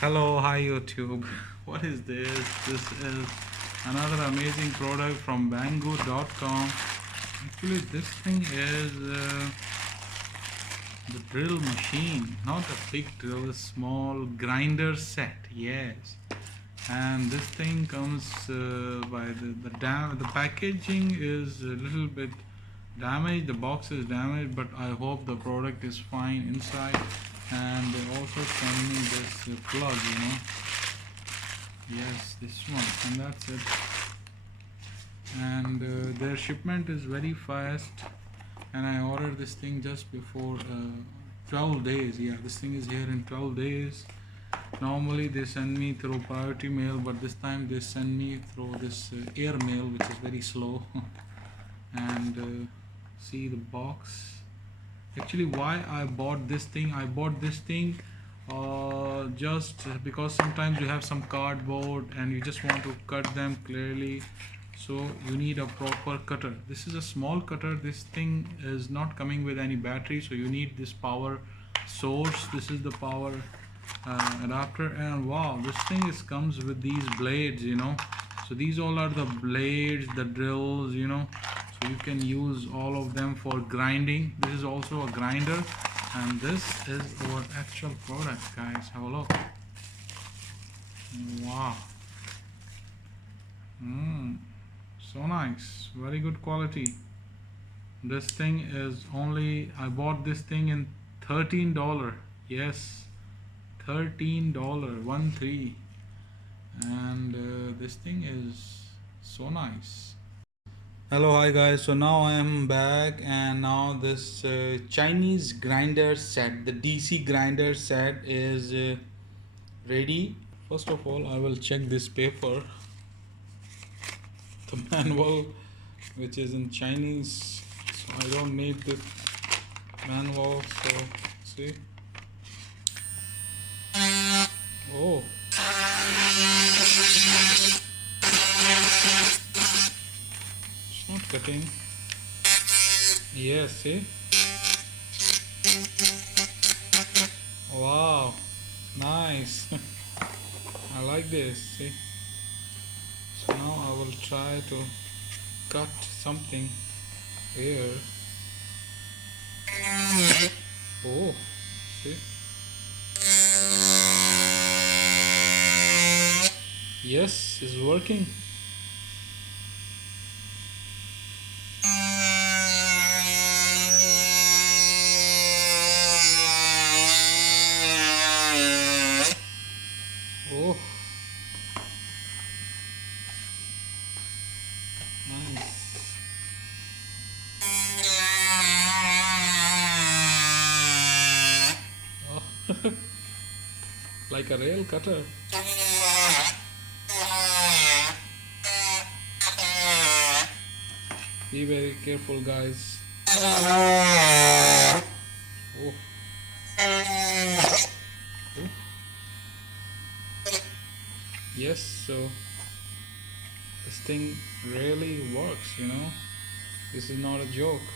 Hello, hi YouTube. What is this? This is another amazing product from banggood.com. Actually, this thing is the drill machine, not a big drill, a small grinder set. Yes, and this thing comes by the packaging is a little bit damaged. The box is damaged, but I hope the product is fine inside. And they also send me this plug, yes, this one, and that's it. And their shipment is very fast, and I ordered this thing just before 12 days. Yeah, this thing is here in 12 days. Normally they send me through priority mail, but this time they send me through this air mail, which is very slow. And see the box. Actually, why I bought this thing, just because sometimes you have some cardboard and you just want to cut them clearly, so you need a proper cutter. This is a small cutter. This thing is not coming with any battery, so you need this power source. This is the power adapter, and wow, this thing comes with these blades, so these all are the blades, the drills, so you can use all of them for grinding. This is also a grinder, and this is our actual product, guys. Have a look. Wow. So nice, very good quality. This thing is only, I bought this thing in $13. Yes, $13, 1 3. And this thing is so nice. Hello, hi guys. So now I am back, and now this Chinese grinder set, the DC grinder set is ready. First of all, I will check this paper, the manual, which is in Chinese, so I don't need the manual. So see, oh, it's not cutting. Yes, see, wow, nice. I like this. See, so now I will try to cut something here. Oh, see, yes, it's working. Oh, nice. Oh, like a rail cutter. Be very careful, guys. Oh. Oh. Yes, so this thing really works, This is not a joke.